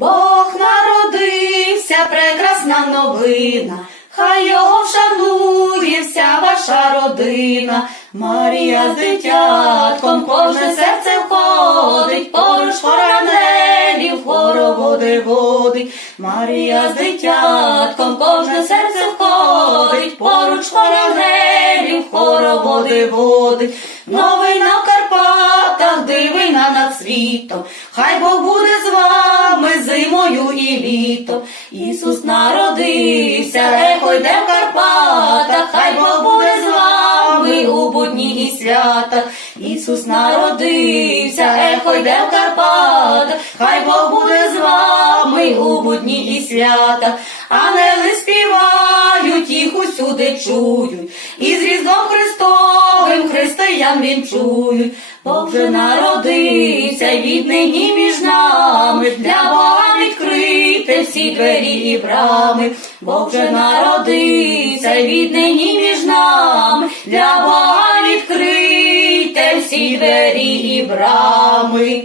Бог народився, прекрасна новина, хай його вшанує вся ваша родина. Марія з дитятком, кожне серце входить, поруч хоранелів, хороводи водить. Марія з дитятком, кожне серце входить, поруч хоранелів, хороводи водить. Новина в Карпатах, дивина над світом, хай Бог буде з вами літом. Ісус народився, ехо йде в Карпатах, хай Бог буде з вами у будні і свята. Ісус народився, ехо йде в Карпатах, хай Бог буде з вами у будні і свята. Ангели співають, їх усюди чують, і з Різдвом Христовим християн вінчують. Бог вже народився, віднині між нами, для Бога всі двері і брами. бо вже народився, віднині між нами, для Бога відкрийте всі двері і брами.